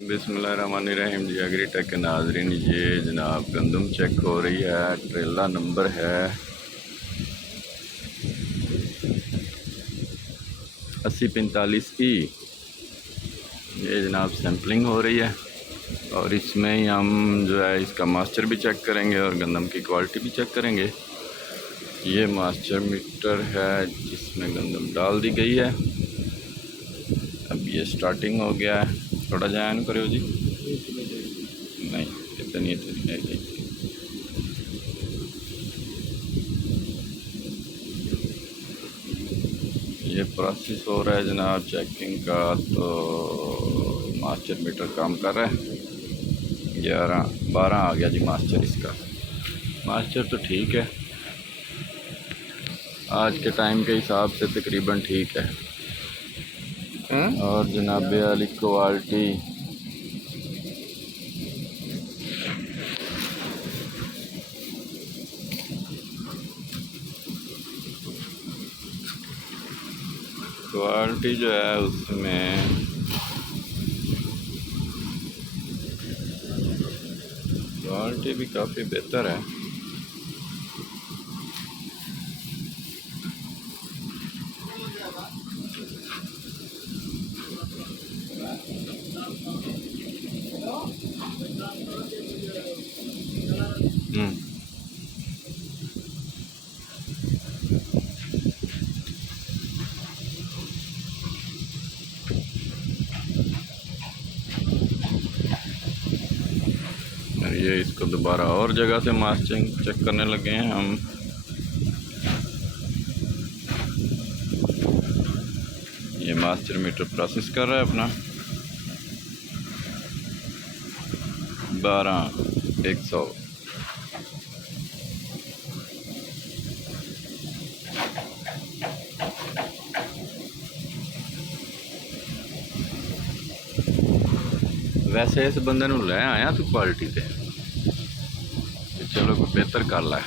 बिस्मिल्लाहिर्रहमानिर्रहीम जी। एग्रीटेक के नाजरीन, ये जनाब गंदम चेक हो रही है। ट्रेला नंबर है 8045E। ये जनाब सैम्पलिंग हो रही है और इसमें ही हम जो है इसका मास्टर भी चेक करेंगे और गंदम की क्वालिटी भी चेक करेंगे। ये मास्टर मीटर है जिसमें गंदम डाल दी गई है। अब ये स्टार्टिंग हो गया है। थोड़ा जान करो जी, नहीं इतनी नहीं। ये प्रोसेस हो रहा है जनाब चेकिंग का। तो मास्टर मीटर काम कर रहा है। 11-12 आ गया जी मास्टर। इसका मास्टर तो ठीक है, आज के टाइम के हिसाब से तकरीबन ठीक है। और जनाब वाली क्वालिटी जो है उसमें क्वालिटी भी काफ़ी बेहतर है। ये इसको दोबारा और जगह से मास्टरिंग चेक करने लगे हैं हम। ये मास्टर मीटर प्रोसेस कर रहा है अपना 12-100। वैसे इस बंदे नूं लै आया तू क्वालिटी से, चलो कोई बेहतर कर ला।